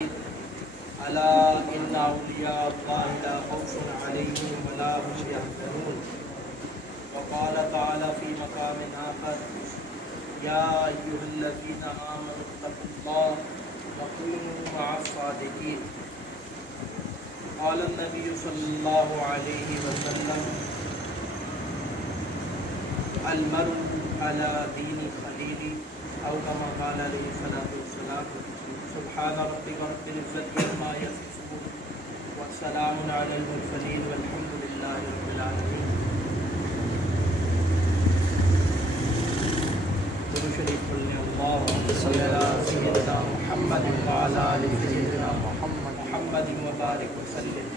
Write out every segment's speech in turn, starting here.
ألا إن أولياء الله لا خوف عليهم ولا هم يحزنون. وقال تعالى في مقام آخر يا أيها الذين آمنوا اتقوا الله وكونوا مع الصادقين. قال النبي صلى الله عليه وسلم المرء على دين خليله أو كما قال عليه الصلاة والسلام. سبحان ربك رب العزة عما يصفون وسلام على المرسلين والحمد لله رب العالمين. درود شریف پڑھنے اللهم صل على سيدنا محمد وعلى آل سيدنا محمد وبارك وسلم.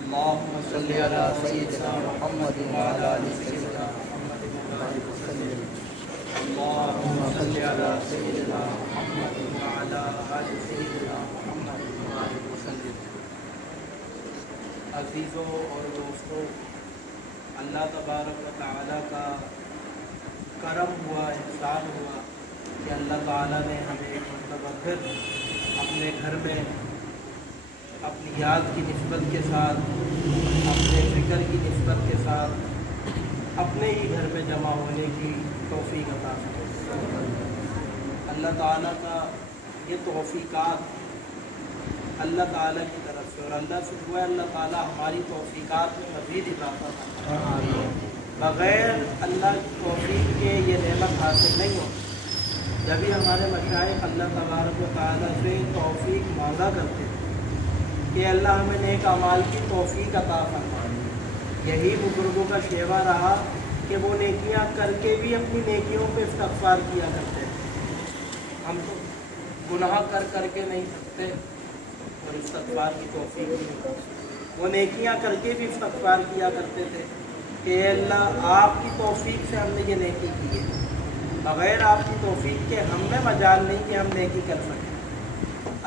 اللهم صل على سيدنا محمد وعلى آل سيدنا محمد وبارك وسلم. اللهم صل على سيدنا محمد وعلى آل سيدنا محمد وبارك وسلم. عزیزوں اور دوستوں، اللہ تبارک و تعالیٰ کا کرم ہوا، احسان ہوا کہ اللہ تعالیٰ نے ہمیں ایک مرتبہ پھر اپنے گھر میں اپنی یاد کی نسبت کے ساتھ، اپنے فکر کی نسبت کے ساتھ اپنے ہی گھر میں جمع ہونے کی توفیق عطا فرمائے. اللہ تعالیٰ کا یہ توفیقات اللہ تعالیٰ کی طرف سے، اور اللہ سے دعا ہے اللہ تعالیٰ ہماری توفیقات میں مزید اضافہ فرمائے. بغیر اللہ کی توفیق کے یہ نعمت حاصل نہیں ہوتی. جب بھی ہمارے مشائخ اللہ تبارک و تعالیٰ سے توفیق مانگا کرتے تھے کہ اللہ ہمیں نیک اعمال کی توفیق عطا فرمائے، یہی بزرگوں کا شیوا رہا کہ وہ نیکیاں کر کے بھی اپنی نیکیوں پہ استغفار کیا کرتے تھے. ہم تو گناہ کر کے نہیں سکتے اور استغفار کی توفیق بھی نہیں کرتے. وہ نیکیاں کر کے بھی استغفار کیا کرتے تھے کہ اے اللہ آپ کی توفیق سے ہم نے یہ نیکی کی ہے، بغیر آپ کی توفیق کے ہم میں مجال نہیں کہ ہم نیکی کر سکیں.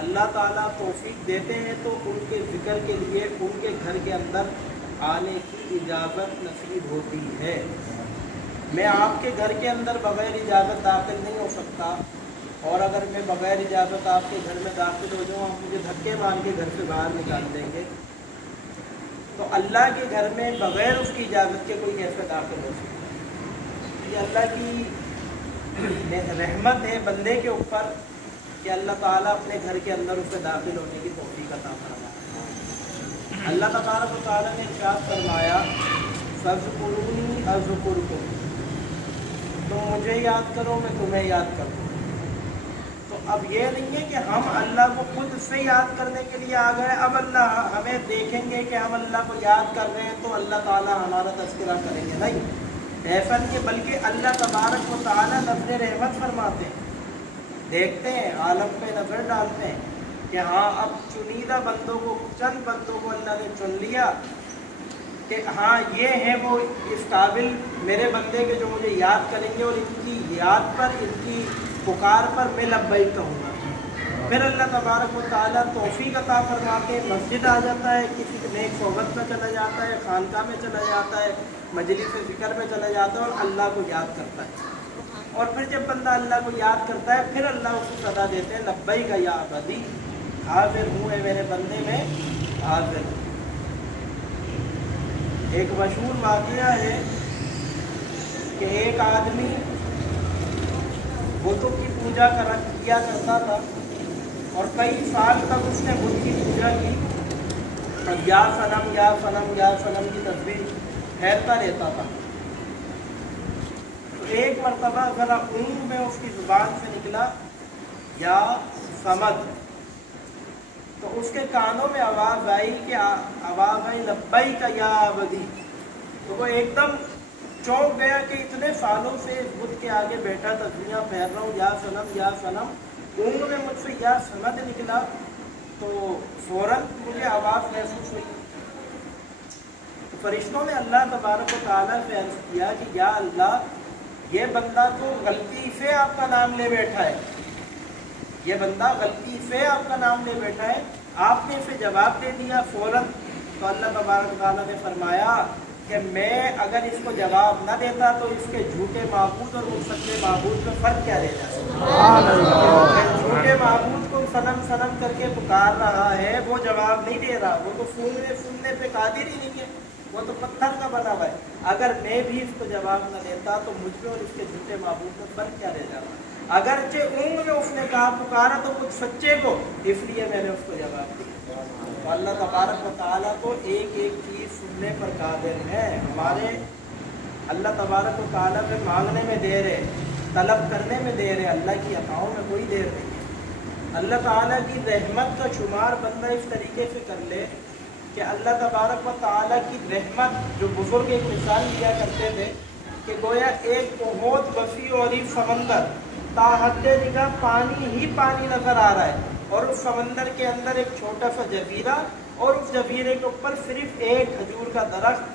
اللہ تعالیٰ توفیق دیتے ہیں تو ان کے ذکر کے لیے ان کے گھر کے اندر آنے کی اجازت نصیب ہوتی ہے. میں آپ کے گھر کے اندر بغیر اجازت داخل نہیں ہو سکتا، اور اگر میں بغیر اجازت آپ کے گھر میں داخل ہو جاؤں، آپ مجھے دھکے مار کے گھر سے باہر نکال دیں گے، تو اللہ کے گھر میں بغیر اس کی اجازت کے کوئی کیسے داخل ہو سکتا ہے؟ یہ اللہ کی رحمت ہے بندے کے اوپر کہ اللہ تعالیٰ اپنے گھر کے اندر اسے داخل ہونے کی توفیق عطا فرمائے. اللہ تبارک و تعالیٰ نے ارشاد فرمایا فاذکرونی اذکرکم، تم مجھے یاد کرو میں تمہیں یاد کروں. تو اب یہ نہیں ہے کہ ہم اللہ کو خود سے یاد کرنے کے لیے آ گئے، اب اللہ ہمیں دیکھیں گے کہ ہم اللہ کو یاد کر رہے ہیں تو اللہ تعالیٰ ہمارا تذکرہ کریں گے. نہیں، ایسا نہیں ہے، بلکہ اللہ تبارک و تعالیٰ نظر رحمت فرماتے ہیں، دیکھتے ہیں، عالم پہ نظر ڈالتے ہیں کہ ہاں اب چنیدہ بندوں کو، چند بندوں کو اللہ نے چن لیا کہ ہاں یہ ہیں وہ اس قابل میرے بندے کے جو مجھے یاد کریں گے، اور ان کی یاد پر، ان کی پکار پر میں لبیک کہوں گا. پھر اللہ تبارک و تعالیٰ توفیق عطا فرما کے مسجد آ جاتا ہے، کسی نیک صحبت میں چلا جاتا ہے، خانقاہ میں چلا جاتا ہے، مجلس ذکر میں چلا جاتا ہے اور اللہ کو یاد کرتا ہے. اور پھر جب بندہ اللہ کو یاد کرتا ہے پھر اللہ اس کو صدا دیتے ہیں لبیک یا عبدی، حاضر ہوں اے میرے بندے میں حاضر ہوں. ایک مشہور واقعہ ہے کہ ایک آدمی بتوں کی پوجا کیا کرتا تھا، اور کئی سال تک اس نے بت کی پوجا کی، اور یا صنم یا صنم یا صنم کی تصویر پھیرتا رہتا تھا. تو ایک مرتبہ ذرا اونگ میں اس کی زبان سے نکلا یا صمد، تو اس کے کانوں میں آواز آئی لبیک یا عبدی. تو وہ ایک دم چونک گیا کہ اتنے سالوں سے اس بت کے آگے بیٹھا تصویراں پھیر رہا ہوں، یا صنم یا صنم، اونگ میں مجھ سے یا صمد نکلا تو فوراً مجھے آواز محسوس ہوئی. تو فرشتوں نے اللہ تبارک و تعالیٰ سے عرض کیا کہ یا اللہ یہ بندہ تو غلطی سے آپ کا نام لے بیٹھا ہے، یہ بندہ غلطی سے آپ کا نام لے بیٹھا ہے، آپ نے اسے جواب دے دیا فوراً. تو اللہ تبارک و تعالیٰ نے فرمایا کہ میں اگر اس کو جواب نہ دیتا تو اس کے جھوٹے معبود اور ان سچے معبود میں فرق کیا رہ جاتا؟ جھوٹے معبود کو सनम सनम करके पुकार रहा है वो जवाब नहीं दे रहा, वो तो सुनने पे कादिर ही नहीं है, वो तो पत्थर का बना हुआ है। अगर मैं भी इसको जवाब न देता तो मुझ में और इसके झूठे माबूद में फर्क क्या रह जाता। अगरचे ऊँग में उसने कहा पुकारा तो कुछ सच्चे को, इसलिए मैंने उसको जवाब दिया। तो अल्लाह तबारक व तआला को एक एक चीज़ सुनने पर कादिर है। हमारे अल्लाह तबारक व तआला पे मांगने में देर है, तलब करने में देर है, अल्लाह की अताओं में कोई देर नहीं है। अल्लाह ताला की रहमत का शुमार बंदा इस तरीके से कर ले कि अल्लाह तबारक व तआला की रहमत, जो बुजुर्ग एक मिसाल दिया करते थे कि गोया एक बहुत वसी और ही समंदर, ताहद्दे निगाह पानी ही पानी नजर आ रहा है, और उस समंदर के अंदर एक छोटा सा जजीरा, और उस जजीरे के ऊपर सिर्फ एक खजूर का दरख्त,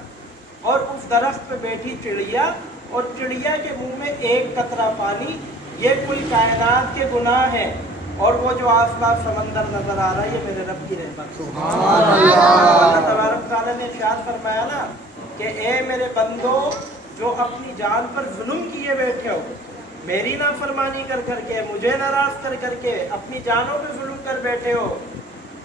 और उस दरख्त पे बैठी चिड़िया, और चिड़िया के मुंह में एक कतरा पानी। ये कुल कायनात के गुनाह है, और वो जो आसपास समंदर नजर आ रहा है ये मेरे रब की रहमत। सुभान अल्लाह। अल्लाह तबारक तआला ने इरशाद फरमाया ना कि ए मेरे बंदो जो अपनी जान पर जुल्म किए बैठे हो, मेरी नाफरमानी कर करके, मुझे नाराज कर करके अपनी जानों पे जुल्म कर बैठे हो,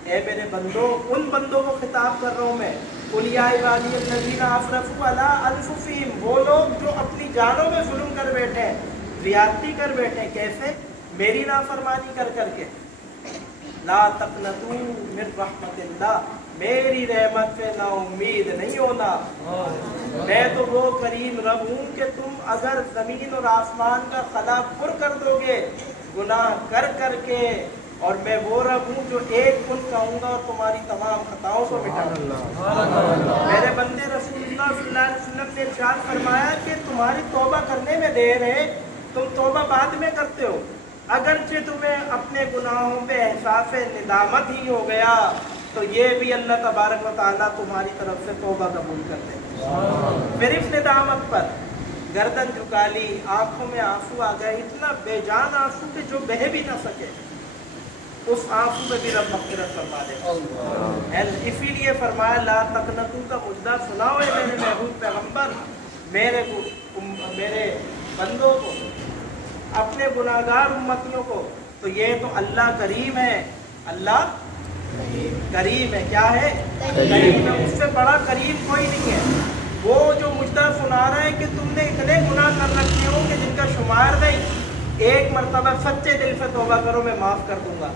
ए मेरे बंदो, उन बंदों को खिताब कर रहा हूँ मैं, कुल या इबादियल्लज़ीना असरफ़ू अला अनफुसिहिम, वो लोग जो अपनी जानों में जुल्म कर बैठे हैं, ज़ियादती कर बैठे हैं। कैसे? मेरी नाफरमानी कर करके। ला तक़नतू मिन रहमतिल्लाह, मेरी रहमत से ना उम्मीद नहीं होना। मैं तो वो करीम रब हूँ कि तुम अगर ज़मीन और आसमान का खला पुर कर दोगे गुनाह कर करके, और मैं वो रब हूँ जो एक कुन कहूँगा और तुम्हारी तमाम खताओं को मिटा दूँगा। मेरे बंदे रसूलुल्लाह सल्लल्लाहु अलैहि वसल्लम ने इरशाद फरमाया कि तुम्हारी तौबा करने में देर है, तुम तौबा बाद में करते हो। अगरचे तुम्हें अपने गुनाहों पे एहसास निदामत ही हो गया, तो ये भी अल्लाह तबारक व तआला तुम्हारी तरफ से तौबा कबूल कर दे। फिर इस निदामत पर गर्दन झुका ली, आंखों में आंसू आ गए, इतना बेजान आंसू कि जो बह भी ना सके, उस आंसू में भी रब मग़फ़िरत फरमा दे। इसीलिए फरमाया ला तक़नतू का मुद्दा सुनाओ मेरे महबूब पैगम्बर, मेरे बंदों को, अपने गुनाहगार उम्मतियों को। तो ये तो अल्लाह करीम है, अल्लाह करीम है। क्या है? करीम है। उससे बड़ा करीम कोई नहीं है। वो जो मुझदा सुना रहा है कि तुमने इतने गुनाह कर रखे हो कि जिनका शुमार नहीं, एक मरतबा सच्चे दिल से तौबा करो, मैं माफ कर दूंगा।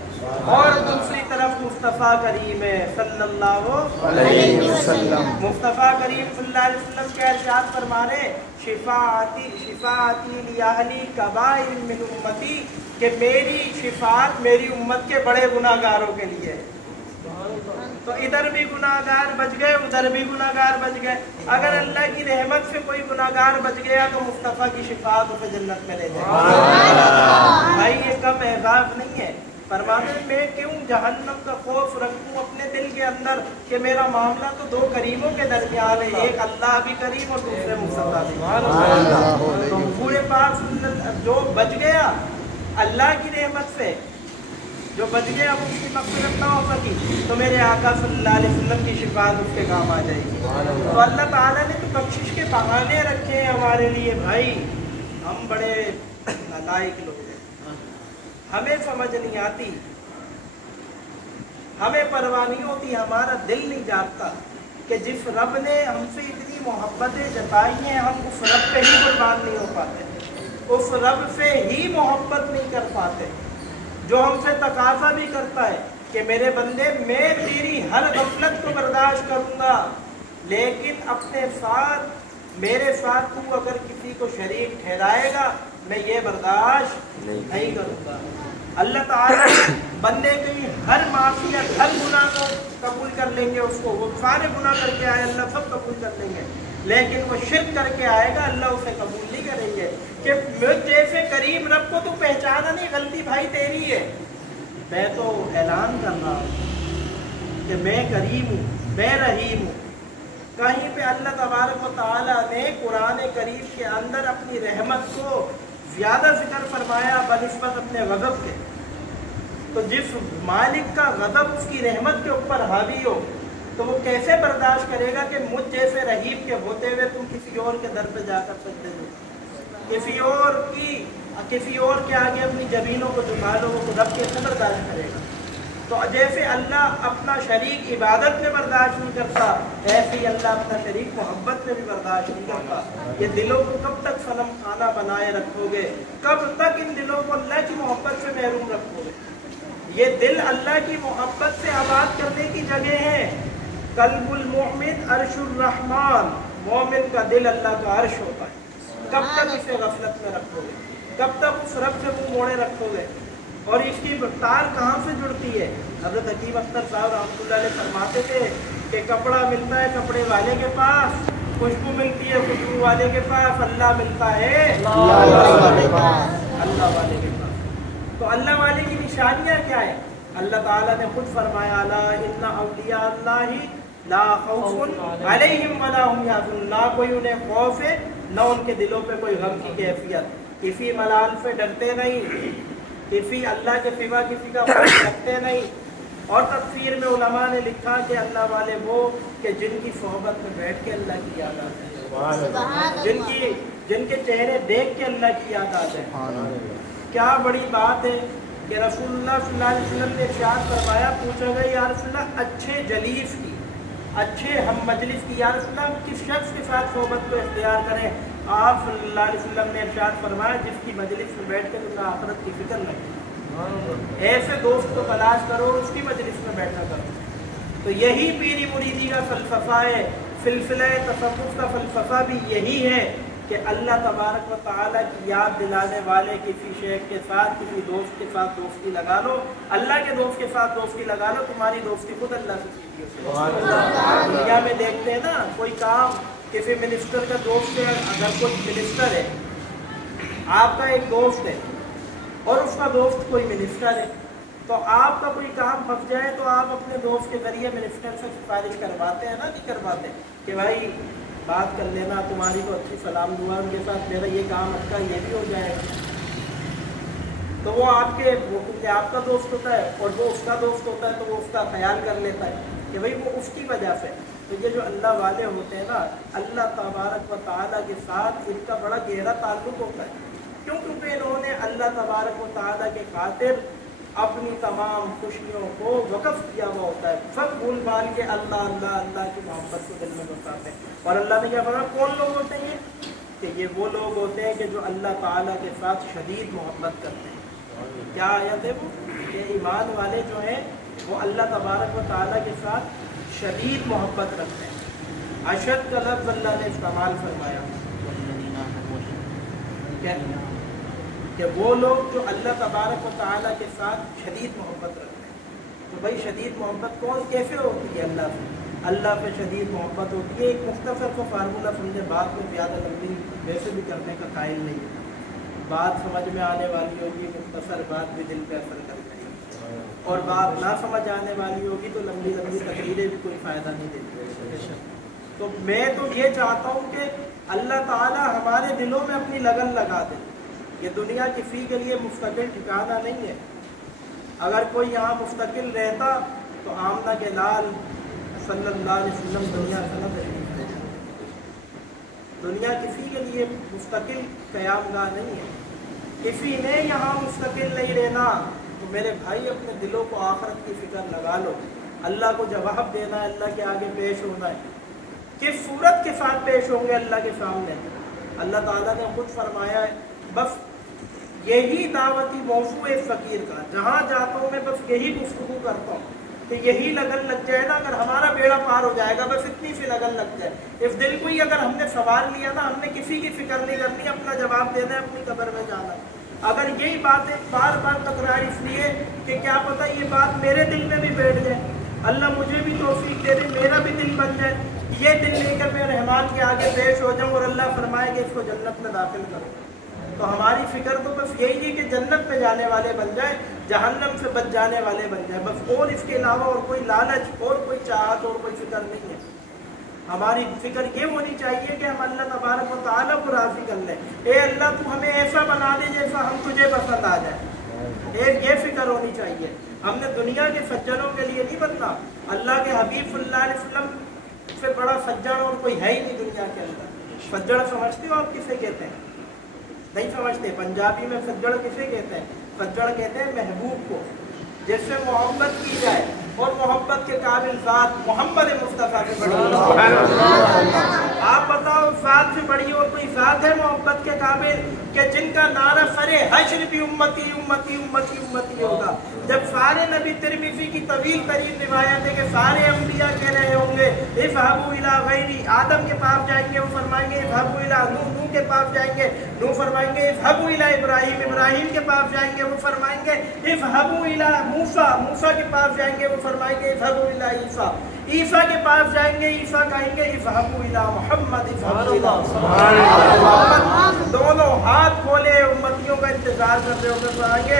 और दूसरी तरफ मुस्तफ़ा करीम है सल्लल्लाहु अलैहि वसल्लम, मुस्तफ़ा करीम सल्लल्लाहु अलैहि वसल्लम के इरशाद फरमा रहे शिफाअती लिअहली कबाइर मिन उम्मती, कि मेरी शिफात मेरी उम्मत के बड़े गुनाहगारों के लिए। तो इधर भी गुनाहगार बच गए, उधर भी गुनाहगार बच गए। अगर अल्लाह की रहमत से कोई गुनाहगार बच गया तो मुस्तफ़ा की शिफात उसे जन्नत में ले जाएगा। भाई ये कम एहसास नहीं है। फरमाते मैं क्यों जहन्नम का खौफ रखूं अपने दिल के अंदर कि मेरा मामला तो दो करीमों के दरमियान है, एक अल्लाह भी करीम और दूसरे मुस्तफ़ा भी। तो पूरे पास जो बच गया अल्लाह की रहमत से, जो बच गया वो उसकी मग़फ़िरत ना हो सकी, तो मेरे आका सल्लल्लाहु अलैहि वसल्लम की शिफात उसके काम आ जाएगी। तो अल्लाह ताला ने तो बख्शिश के बहाने रखे हैं हमारे लिए। भाई हम बड़े नालायक लोग हैं, हमें समझ नहीं आती, हमें परवाह नहीं होती, हमारा दिल नहीं जागता कि जिस रब ने हमसे इतनी मोहब्बतें जताई हैं हम उस रब पे ही कुर्बान नहीं हो पाते, उस रब से ही मोहब्बत नहीं कर पाते, जो हमसे तकाज़ा भी करता है कि मेरे बंदे मैं तेरी हर गफलत को बर्दाश्त करूँगा, लेकिन अपने साथ मेरे साथ तू अगर किसी को शरीक ठहराएगा मैं ये बर्दाश्त नहीं करूँगा। अल्लाह ताला बंदे की हर माफियत, हर गुनाह को कबूल कर लेंगे, उसको वो सारे गुनाह करके आए अल्लाह सब कबूल कर लेंगे, लेकिन वो शिर्क करके आएगा अल्लाह उसे कबूल नहीं करेंगे। कि मुझ जैसे करीम रब को तू पहचाना नहीं, गलती भाई तेरी है। मैं तो ऐलान कर रहा हूँ कि मैं करीम हूँ, मैं रहीम हूँ। कहीं पे अल्लाह तबारक व तआला ने कुरान करीम के अंदर अपनी रहमत को ज़्यादा जिक्र फरमाया बनिस्बत अपने गज़ब के। तो जिस मालिक का गज़ब उसकी रहमत के ऊपर हावी हो तो वो कैसे बर्दाश्त करेगा कि मुझ जैसे रहीम के होते हुए तुम किसी और के दर पे जाकर सकते हो, किसी और की किसी और के आगे अपनी जमीनों को झुका लो, वो रब के अंदर बर्दाश्त करेगा। तो जैसे अल्लाह अपना शरीक इबादत में बर्दाश्त नहीं करता, ऐसे ही अल्लाह अपना शरीक मोहब्बत में भी बर्दाश्त नहीं करता। ये दिलों को कब तक सनम खाना बनाए रखोगे, कब तक इन दिलों को अल्लाह की मोहब्बत से महरूम रखोगे? ये दिल अल्लाह की मोहब्बत से आबाद करने की जगह है। कल्बुल मोमिन अर्शुर रहमान, मोमिन का दिल अल्लाह का अर्श होता है। कब तक इसे गफलत में रखोगे, कब तक उस रब से मुंह मोड़े रखोगे? और इसकी तार कहाँ से जुड़ती है? हज़रत हकीम अख्तर साहब रहमतुल्लाह अलैह फरमाते थे कि कपड़ा मिलता है कपड़े वाले के पास, खुशबू मिलती है खुशबू वाले के पास, अल्लाह मिलता है अल्लाह वाले के पास। तो अल्लाह वाले की निशानियाँ क्या है? अल्लाह ताला ने खुद फरमाया, अला इन्ना औलिया अल्लाहि ला खौफुन अलैहिम वला हुम यहज़नुन, ना कोई उन्हें खौफ है ना उनके दिलों पे कोई गम की कैफियत, किसी मलाल से डरते नहीं, किसी अल्लाह के सिवा किसी का खौफ रखते नहीं। और तफसीर में उलमा ने लिखा कि अल्लाह वाले वो कि जिनकी सोहबत में बैठ के अल्लाह की याद आती है, जिनके चेहरे देख के अल्लाह की याद आती है। क्या बड़ी बात है कि रसूलुल्लाह सल्लल्लाहु अलैहि वसल्लम ने इरशाद फरमाया, पूछा गया या रसूलल्लाह अच्छे जलीस की, अच्छे हम मजलिस की, या रसूलल्लाह किस शख्स के साथ सोहबत को इख्तियार करें? आप सल्लल्लाहु अलैहि वसल्लम ने इरशाद फरमाया, जिसकी मजलिस में बैठ कर तुम्हें आखिरत की फिक्र लगे, ऐसे दोस्त को तलाश करो, उसकी मजलिस में बैठा करो। तो यही पीरी मुरीदी का फलसफा है, सिलसिला तसव्वुफ का फलसफा भी यही है कि अल्लाह तबारक व तआला की याद दिलाने वाले किसी शेख के साथ, किसी दोस्त के साथ दोस्ती लगा लो, अल्लाह के दोस्त के साथ दोस्ती लगा लो, तुम्हारी दोस्ती खुद अल्लाह से सीधी होगी। दुनिया में देखते हैं ना, कोई काम किसी मिनिस्टर का दोस्त है, अगर कोई मिनिस्टर है, आपका एक दोस्त है और उसका दोस्त कोई मिनिस्टर है, तो आपका कोई काम फंस जाए तो आप अपने दोस्त के जरिए मिनिस्टर से सिफारिश करवाते हैं ना, नहीं करवाते कि भाई बात कर लेना, तुम्हारी को अच्छी सलाम दुआ उनके साथ, मेरा ये काम अच्छा ये भी हो जाएगा। तो वो क्योंकि आपका दोस्त होता है और वो उसका दोस्त होता है, तो वो उसका ख्याल कर लेता है कि भाई वो उसकी वजह से। तो ये जो अल्लाह वाले होते हैं ना, अल्लाह तबारक व तआला के साथ इनका बड़ा गहरा ताल्लुक़ होता है। क्यों? क्योंकि इन्होंने अल्लाह तबारक व तआला के खातिर अपनी तमाम खुशियों को वक़्फ़ किया हुआ होता है। सब भूल भाल के अल्लाह अल्लाह अल्लाह की मोहब्बत को दिल में बसाते हैं। और अल्लाह ने क्या फरमाया? कौन लोग होते हैं कि ये वो लोग होते हैं कि जो अल्लाह ताला के साथ शदीद मोहब्बत करते हैं। क्या आयत है वो? कि ईमान वाले जो हैं वो अल्लाह तबारक व तआला के साथ शदीद मोहब्बत रखते हैं। अशद का लफ्ज़ अल्लाह ने इस्तेमाल फरमाया कि वो लोग जो अल्लाह तबारक व तआला के साथ शदीद मोहब्बत रखते हैं। तो भाई शदीद मोहब्बत कौन कैसे होती है? अल्लाह से, अल्लाह पे शदीद मोहब्बत होती है। एक मुख्तसर को फार्मूला समझे, बात में ज़्यादा लंबी वैसे भी करने का कायल नहीं है। बात समझ में आने वाली होगी, मुख्तसर बात भी दिल पे असर करेगी, और बात ना समझ आने वाली होगी तो लंबी लंबी तकरीरें भी कोई फ़ायदा नहीं देती। तो मैं तो ये चाहता हूँ कि अल्लाह ताला हमारे दिलों में अपनी लगन लगा दे। ये दुनिया किसी के लिए मुस्तकिल ठिकाना नहीं है। अगर कोई यहाँ मुस्तकिल रहता तो आमना के लाल सल्लल्लाहु अलैहि वसल्लम दुनिया से न तशरीफ ले जाते। दुनिया किसी के लिए मुस्तकिल क़यामगाह नहीं है। किसी ने यहाँ मुस्तकिल नहीं रहना। तो मेरे भाई अपने दिलों को आखिरत की फ़िक्र लगा लो। अल्लाह को जवाब देना है, अल्लाह के आगे पेश होना है। किस सूरत के साथ पेश होंगे अल्लाह के सामने? अल्लाह ताला ने खुद फरमाया है, बस यही दावती मौजू है फ़कीर का, जहाँ जाता हूँ मैं बस यही गुफ्तगू करता हूँ। तो यही लगन लग जाए ना, अगर हमारा बेड़ा पार हो जाएगा, बस इतनी सी लगन लग जाए। इस दिल को ही अगर हमने सवाल लिया ना, हमने किसी की फिक्र नहीं करनी, अपना जवाब देना है, अपनी कब्र में जाना। अगर यही बातें बार बार तकरार इसलिए कि क्या पता ये बात मेरे दिल में भी बैठ जाए, अल्लाह मुझे भी तौफीक दे दे, मेरा भी दिल बन जाए, ये दिल लेकर मैं रहमान के आगे पेश हो जाऊँ और अल्लाह फरमाए कि इसको जन्नत में दाखिल करो। तो हमारी फिक्र तो बस यही है कि जन्नत में जाने वाले बन जाए, जहन्नम से बच जाने वाले बन जाए, बस। और इसके अलावा और कोई लालच और कोई चाहत और कोई फिक्र नहीं है। हमारी फिक्र ये होनी चाहिए कि हम अल्लाह तबारक व तआला को राज़ी कर लें। ए अल्लाह तू हमें ऐसा बना दे जैसा हम तुझे पसंद आ जाए। ये फिक्र होनी चाहिए। हमने दुनिया के सज्जनों के लिए नहीं बनना। अल्लाह के हबीब सल्लल्लाहु अलैहि वसल्लम से बड़ा सज्जन और कोई है ही नहीं दुनिया के अंदर। सज्जन समझते हो आप किसे कहते हैं? نہیں سمجھتے. پنجابی میں فجڑ کسے کہتے ہیں؟ فجڑ کہتے ہیں محبوب کو جس سے محبت کی جائے اور محبت کے قابل ذات محمد مصطفیٰ سے بڑی. آپ بتاؤ ذات سے بڑی اور کوئی ذات ہے محبت کے قابل کہ جن کا نعرہ سرے حشر بھی امتی امتی امتی امتی ہوگا؟ جب سارے نبی ترمذی کی طویل ترین روایت ہے کہ سارے انبیاء کہہ رہے ہوں گے اذهبوا الی غیری، آدم کے پاس جائیں گے وہ فرمائیں گے اذهبوا الی نوح، نوح کے پاس جائیں گے نوح فرمائیں گے اذهبوا الی ابراہیم، ابراہیم کے پاس جائیں گے وہ فرمائیں گے اذهبوا الی موسیٰ، موسیٰ کے پاس جائیں گے وہ فرمائیں گے اذهبوا الی عیسیٰ، عیسیٰ کے پاس جائیں گے عیسیٰ کہیں گے اذهبوا الی محمد، اذهبوا الی محمد. دونوں ہاتھ کھولے امتیوں کا انتظار کر رہے ہو کر آئیں گے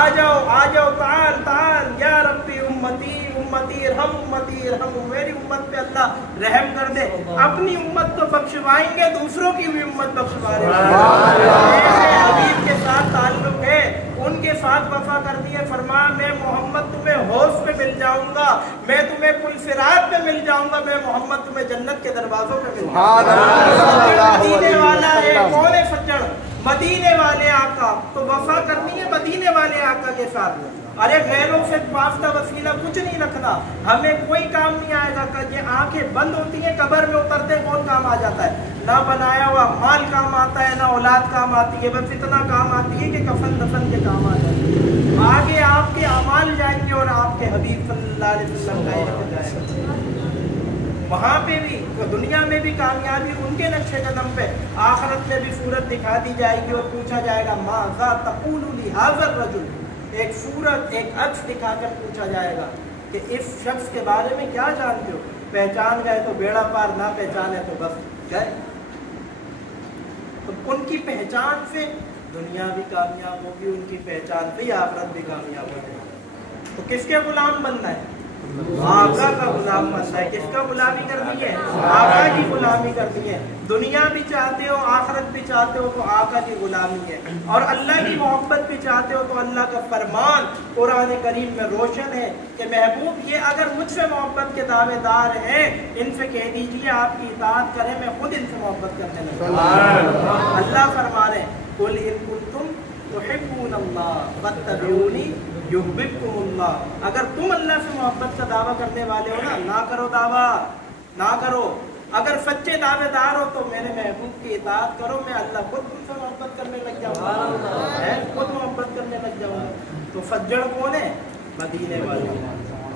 آ جاؤ آ جاؤ تعال تعال یا ربی امتی امتی ارحم امتی ارحم، میری امت پہ اللہ رحم کر دے. اپنی امت تو بخشوائیں گے دوسروں کی بھی امت بخشوا رہے ہیں. حبیب کے ساتھ تعلق ہے، ان کے ساتھ وفا کرتی ہے. فرمایا میں محمد تمہیں حوض پہ مل جاؤں گا، میں تمہیں پل صراط پہ مل جاؤں گا، میں محمد تمہیں جنت کے دروازوں پہ مل جاؤں گا. مدینے والا ہے، کون ہے سجڑ؟ مدینے والے آقا. تو وفا کرنی ہے مدینے والے آقا کے ساتھ. ارے غیروں سے واسطہ وسیلہ کچھ نہیں رکھنا، ہمیں کوئی کام نہیں آئے گا. یہ آنکھیں بند ہوتی ہیں قبر میں اترتے کون کام آ جاتا ہے؟ نہ بنایا ہوا مال کام آتا ہے، نہ اولاد کام آتی ہے، بس اتنا کام آتی ہے کہ کفن دفن کے کام آ جاتے ہیں. آگے آپ کے اعمال جائیں گے اور آپ کے حبیب صلی اللہ علیہ وسلم کا عشق جائے گا. وہاں پہ بھی دنیا میں بھی کامیابی ان کے نقشے قدم پہ، آخرت میں بھی صورت دکھا دی جائے گی اور پوچھا جائے گا ماذا تقول لہذا الرجل، ایک صورت ایک عکس دکھا کر پوچھا جائے گا کہ اس شخص کے بارے میں کیا جانتے ہو؟ پہچان گئے تو بیڑا پار، نہ پہچانے تو بس گئے. تو ان کی پہچان سے دنیا بھی کامیاب ہوگی، ان کی پہچان سے آخرت بھی کامیاب ہوگی. تو کس کے غلام بننا ہے؟ آقا کا غلام بننا ہے. کس کا غلامی کرنی ہے؟ آقا کی غلامی کرنی ہے. دنیا بھی چاہتے ہو آخرت بھی چاہتے ہو تو آقا کی غلامی ہے، اور اللہ کی محبت بھی چاہتے ہو تو اللہ کا فرمان قرآن کریم میں روشن ہے کہ محبوب یہ اگر مجھ سے محبت کے دعوے دار ہیں ان سے کہہ دیجئے آپ کی اطاعت کریں، میں خود ان سے محبت کرنے لگا. اللہ فرما رہے ہیں قل ان کنتم تحبون اللہ فاتبعونی یحببکم اللہ. اگر تم اللہ سے محبت کا دعویٰ کرنے والے ہو نہ کرو دعویٰ، نہ کرو. اگر سچے دعوے دار ہو تو میرے محبوب کی اطاعت کرو، میں اللہ خود تم سے محبت کرنے لگ جاؤں گا، خود محبت کرنے لگ جاؤں گا. تو فجڑ کون ہے؟ مدینے والے.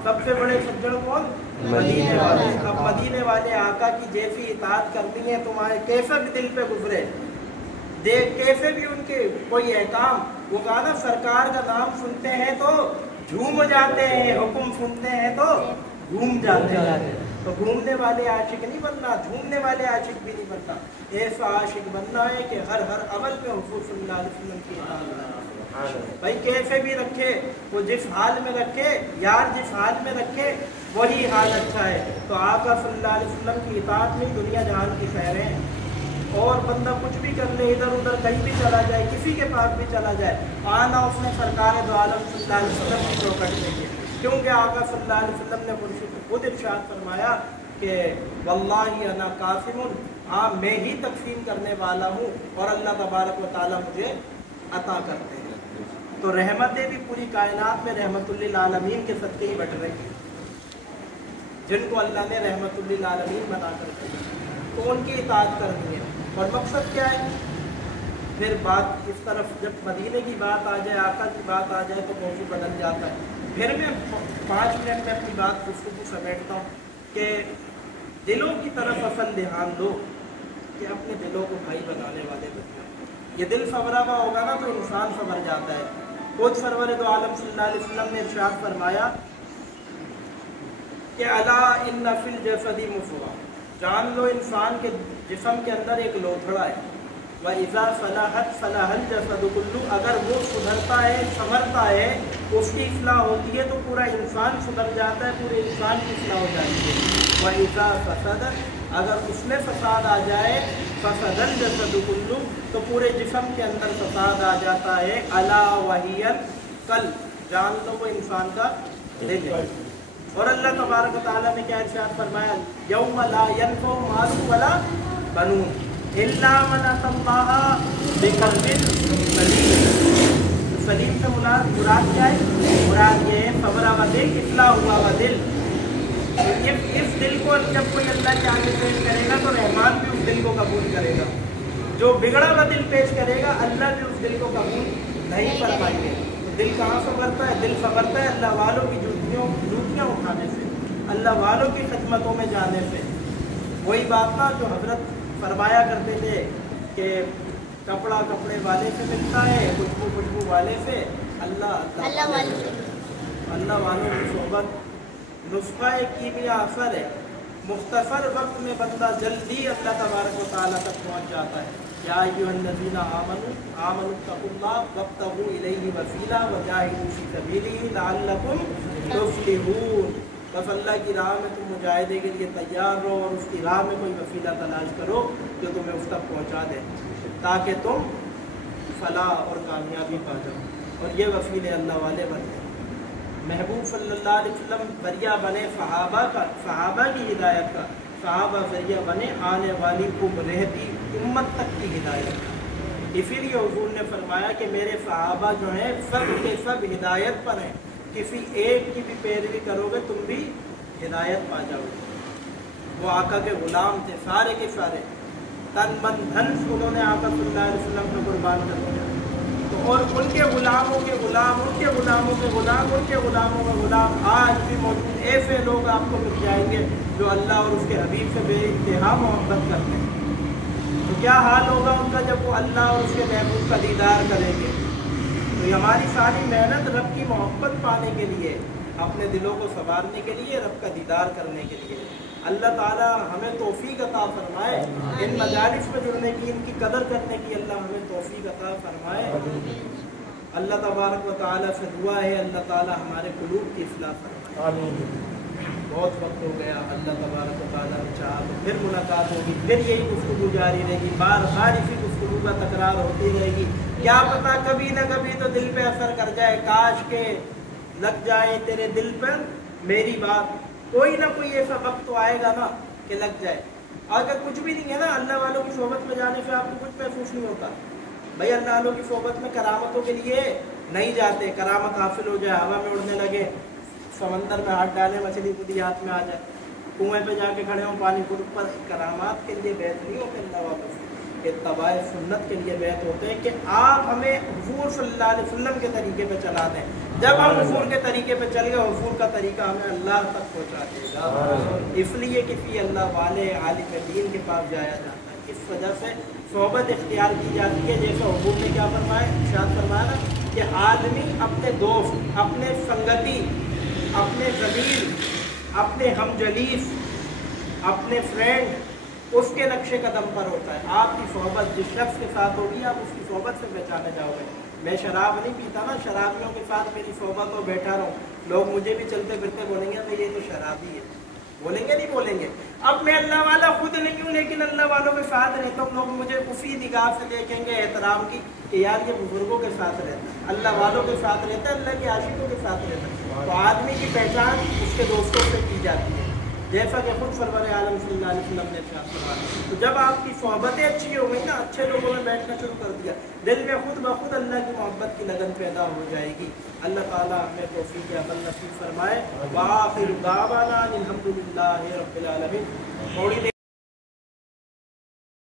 سب سے بڑے فجڑ کون؟ مدینے والے. اب مدینے والے آقا کی جیسی اطاعت کرنی ہے تمہارے کیسے بھی دل پہ گزرے، دیکھ کیسے بھی ان کے کوئی احکام. وہ کہا نا سرکار کا نام سنتے ہیں تو جھوم جاتے ہیں، حکم سنتے ہیں تو گھوم جاتے ہیں. تو گھومنے والے عاشق نہیں بننا، جھومنے والے عاشق بھی نہیں بننا. ایسا عاشق بننا ہے کہ ہر عمل میں حضور صلی اللہ علیہ وسلم کی اطاعت. بھائی کیسے بھی رکھے، وہ جس حال میں رکھے، یار جس حال میں رکھے وہی حال اچھا ہے. تو آقا صلی اللہ علیہ وسلم کی اطاعت میں دنیا جہان کی خیریں ہیں. اور بندہ کچھ بھی کر لے، ادھر ادھر کہیں بھی چلا جائے، کسی کے پاس بھی چلا جائے، آنا اس نے سرکار دو عالم صلی اللہ علیہ وسلم کی چوکٹ میں ہے. کیونکہ آقا صلی اللہ علیہ وسلم نے خود ارشاد فرمایا کہ واللہ انا قاسم، ہاں میں ہی تقسیم کرنے والا ہوں اور اللہ تبارک و تعالیٰ مجھے عطا کرتے ہیں. تو رحمتیں بھی پوری کائنات میں رحمت للعالمین کے صدقے ہی بٹ رہی ہیں، جن کو اللہ نے رحمت للعالمین بنا کر دی، تو ان کی اطاعت کرنی ہے. اور مقصد کیا ہے؟ پھر بات اس طرف جب مدینے کی بات آ جائے، آقا کی بات آ جائے تو موضوع بدل جاتا ہے. پھر میں 5 منٹ میں اپنی بات گفتگو سمیٹتا ہوں کہ دلوں کی طرف اصل دھیان دو کہ اپنے دلوں کو بھائی بنانے والے بننا. یہ دل سنورا ہوا ہوگا نا تو انسان سنور جاتا ہے. خود سرور دو عالم صلی اللہ علیہ وسلم نے ارشاد فرمایا کہ الا ان فی الجسد مضغہ، جان لو انسان کے جسم کے اندر ایک لوتھڑا ہے. وَإِذَا صَلَحَتْ صَلَحَ الْجَسَدُ كُلُّهُ، اگر وہ سدھرتا ہے سنورتا ہے، اس کی اصلاح ہوتی ہے تو پورا انسان سدھر جاتا ہے، پورے انسان کی اصلاح ہو جاتی ہے. وَإِذَا فَسَدَ، اگر اس میں فساد آ جائے فَسَدَ الْجَسَدُ كُلُّهُ، تو پورے جسم کے اندر فساد آ جاتا ہے. أَلَا وَهِيَ الْقَلْبُ، جان لو وہ انسان کا دل ہے. اور اللہ تبارک و تعالیٰ نے کیا ارشاد فرمایا؟ یوم لا ینفع مال ولا بنون، इल्ला मन अतल्लाह बिक़ल्बिन सलीम। सलीम से मुराद क्या है? मुराद ये है सब्र व दिल, इस्लाह हुआ व दिल। इस दिल को जब कोई अल्लाह के आगे पेश करेगा तो रहमान भी उस दिल को कबूल करेगा। जो बिगड़ा हुआ दिल पेश करेगा अल्लाह भी उस दिल को कबूल नहीं कर पाएंगे। तो दिल कहाँ संभलता है? दिल संभलता है अल्लाह वालों की जूतियाँ उठाने से, अल्लाह वालों की खिदमतों में जाने से। वही बात ना जो हजरत फरमाया करते थे कि कपड़ा कपड़े वाले से मिलता है, खुशबू वाले से, अल्लाह वालों की सोहबत नुस्खा कीमिया असर है। मुख्तसर वक्त में बंदा जल्दी अल्लाह तबारक व तआला तक पहुँच जाता है। या अय्युहल्लज़ीना आमनु तक़ुल्लाह वब्तगू इलैहि वसीला वजाहिदू फी सबीलिही लअल्लकुम तुफ्लिहून। बस अल्लाह की राह में तुम मुजाहिदे के लिए तैयार रहो और उसकी राह में कोई वसीला तलाश करो जो तुम्हें उस तक पहुँचा दे, ताकि तुम फलाह और कामयाबी पा जाओ। और ये वसीले अल्लाह वाले बनते हैं। महबूब सल्लल्लाहु अलैहि वसल्लम ज़रिया बने सहाबा की हिदायत का, सहाबा ज़रिया बने आने वाली खूब रहती उम्मत तक की हिदायत का। इसीलिए हुज़ूर ने फरमाया कि मेरे सहाबा जो हैं सब के सब हिदायत पर हैं, किसी एक की भी पैरवी करोगे तुम भी हिदायत पा जाओगे। वो आका के ग़ुलाम थे, सारे के सारे तन मन धन उन्होंने आका सल्लल्लाहु अलैहि वसल्लम को कुर्बान कर दिया। तो और उनके गुलामों के गुलाम, उनके गुलामों के गुलाम, उनके गुलामों के गुलाम आज भी मौजूद ऐसे लोग आपको मिल जाएंगे जो अल्लाह और उसके हबीब से बेइंतहा मोहब्बत करते हैं। तो क्या हाल होगा उनका जब वो अल्लाह और उसके महबूब का दीदार करेंगे। तो ये हमारी सारी मेहनत रब की मोहब्बत पाने के लिए, अपने दिलों को संवारने के लिए, रब का दीदार करने के लिए। अल्लाह ताला हमें तौफीक अता फरमाए, इन मजालिस में जुड़ने की, इनकी कदर करने की अल्लाह हमें तौफीक अता फरमाए। अल्लाह तबारक व तआला से दुआ है अल्लाह ताला हमारे कुलूब की इस्लाह फरमाए। बहुत वक्त हो गया, अल्लाह तबारक व तआला ने चाहा तो फिर मुलाकात होगी, फिर यही गुफ्तगू जारी रहेगी, बार बार इसी गुफ्तगू का तकरार होती रहेगी। क्या पता कभी न कभी तो दिल पे असर कर जाए, काश के लग जाए तेरे दिल पर मेरी बात। कोई ना कोई ऐसा वक्त तो आएगा ना कि लग जाए। अगर कुछ भी नहीं है ना, अल्लाह वालों की सोहबत में जाने से आपको कुछ महसूस नहीं होता। भाई अल्लाह वालों की सोहबत में करामतों के लिए नहीं जाते, करामत हासिल हो जाए, हवा में उड़ने लगे, समंदर में हाथ डाले, मछली खुद ही हाथ में आ जाए, कुएं पे जाके खड़े हों पानी खुद पर, करामात के लिए बैत नहीं होते अल्लाह वालों से। इत्तबाए सुन्नत के लिए बैत होते हैं कि आप हमें हुजूर सल्लल्लाहु अलैहि वसल्लम के तरीके पे चला दें। जब हम हुजूर के तरीके पे चल गए, हुजूर का तरीका हमें अल्लाह तक पहुँचा देगा। इसलिए किसी अल्लाह वाले आलिम दीन के पास जाया जाता है, इस वजह से सोहबत इख्तियार की जाती है। जैसे हुजूर ने क्या फरमाया, इरशाद फरमाया ना कि आदमी अपने दोस्त, अपने संगति, अपने ज़मीर, अपने हमजलीस, अपने फ्रेंड, उसके नक्शे कदम पर होता है। आपकी सोहबत जिस शख्स के साथ होगी आप उसकी सोहबत से पहचाने जाओगे। मैं शराब नहीं पीता ना, शराबियों के साथ मेरी सोहबत हो, बैठा रहूँ, लोग मुझे भी चलते फिरते बोलेंगे तो ये तो शराबी है, बोलेंगे नहीं बोलेंगे। अब मैं अल्लाह वाला खुद नहीं हूँ, लेकिन अल्लाह वालों के साथ रहता हूँ, लोग मुझे उसी निगाह से देखेंगे एहतराम की कि यार ये बुजुर्गों के साथ रहता है, अल्लाह वालों के साथ रहता है, अल्लाह के आशिकों के साथ रहता है। तो आदमी की पहचान उसके दोस्तों से की जाती है, जैसा कि खुद सरवर आलम सल्लल्लाहु अलैहि वसल्लम ने इरशाद फरमाया। तो जब आपकी सोहबतें अच्छी हो गई ना, अच्छे लोगों में बैठना शुरू कर दिया, दिल में खुद ब खुद अल्लाह की मोहब्बत की लगन पैदा हो जाएगी। अल्लाह ताला हमें तौफीक अमल नसीब फरमाए। व आखिर दावाना अनिल हम्दुलिल्लाहि रब्बिल आलमीन। थोड़ी